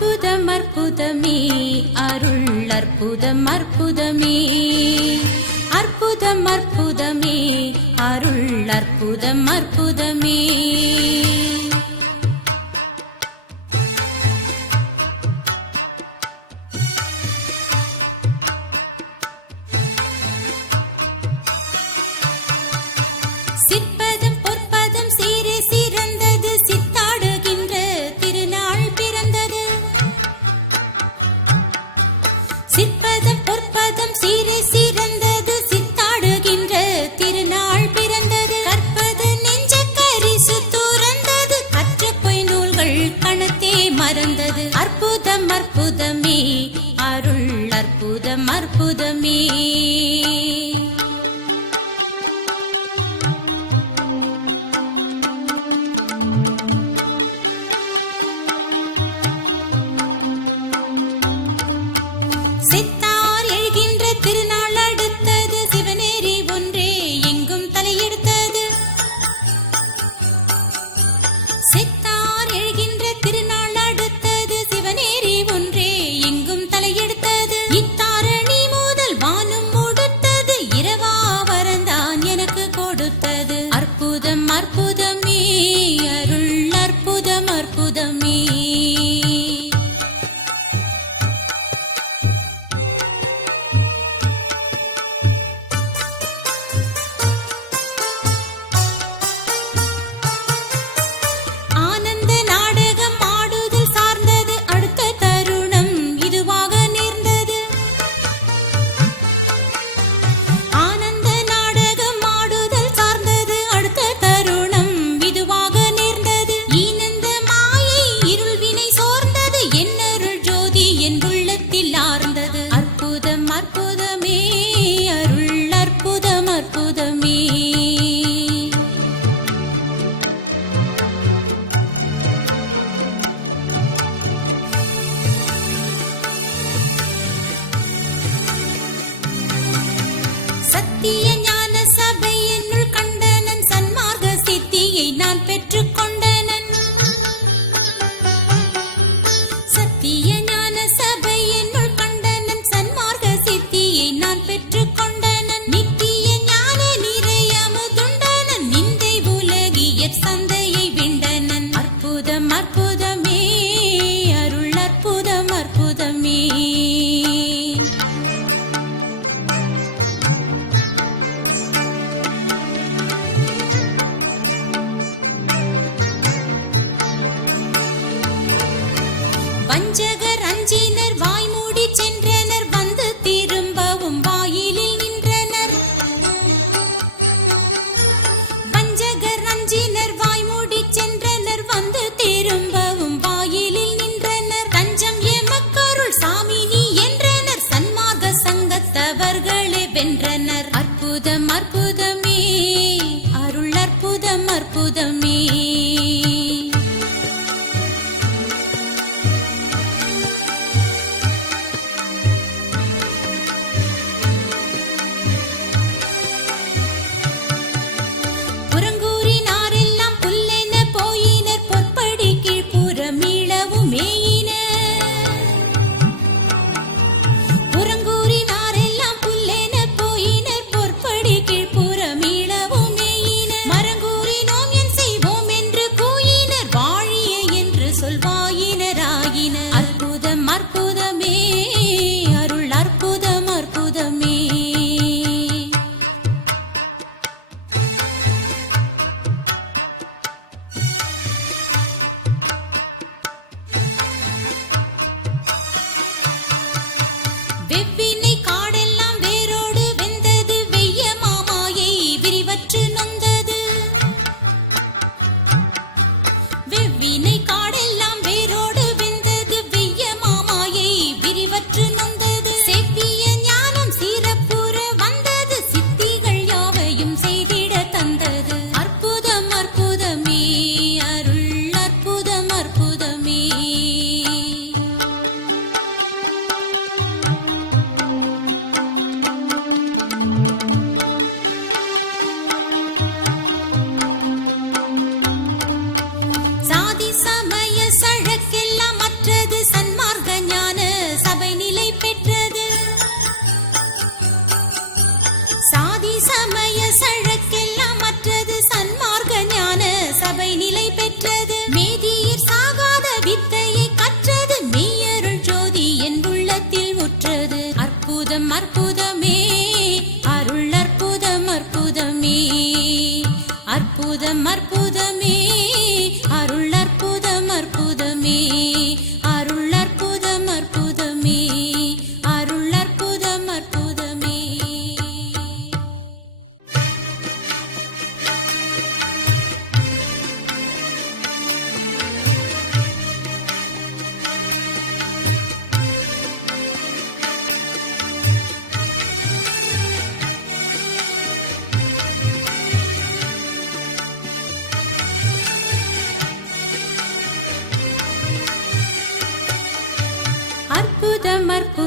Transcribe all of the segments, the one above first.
அற்புதம் அற்புதமே அருள் அற்புதம் அற்புதமே அற்புதம் அற்புதமே அருள் அற்புதம் அற்புதமே சிற்பதம் சிறந்தது சித்தாடுகின்ற திருநாள் பிறந்தது. கற்பது நெஞ்ச கரிசு துறந்தது கற்ற பொய் நூல்கள் கணத்தே மறந்தது. அற்புதம் அற்புதமே அருள் அற்புதம் அற்புதமே. அற்புதமே அருள் அற்புதம் அற்புதமே. 人间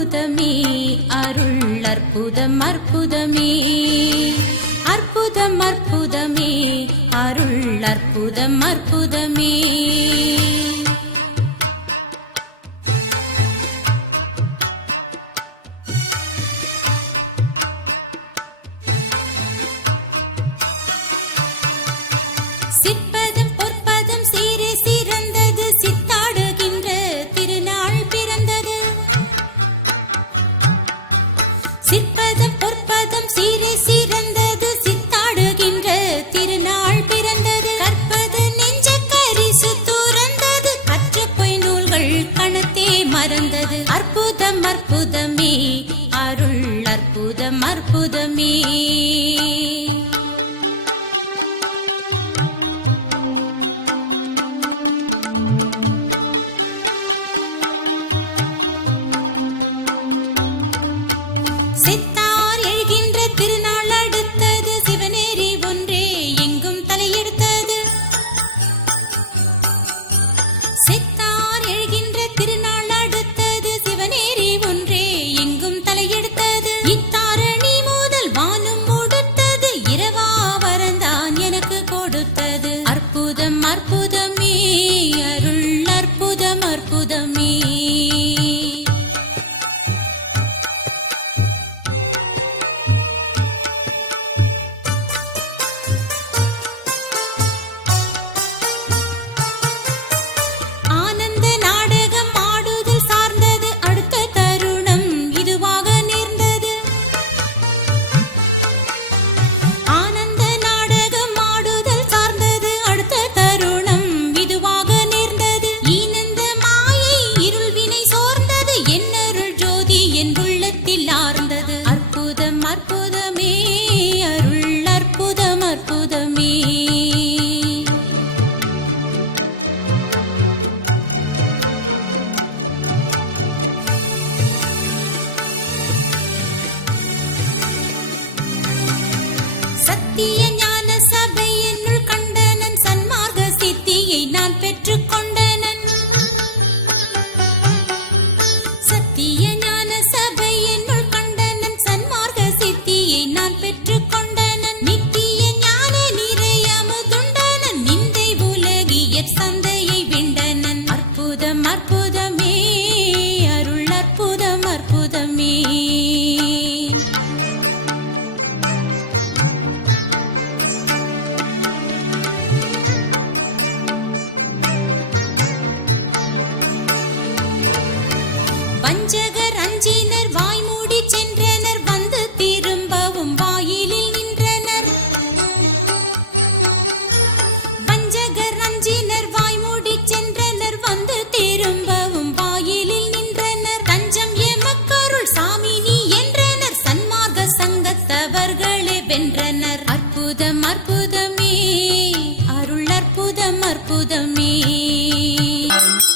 அற்புதமே அருள் அற்புதம் அற்புதமே. அற்புதம் அற்புதமே அருள் அற்புதம் அற்புதமே. அற்புதமே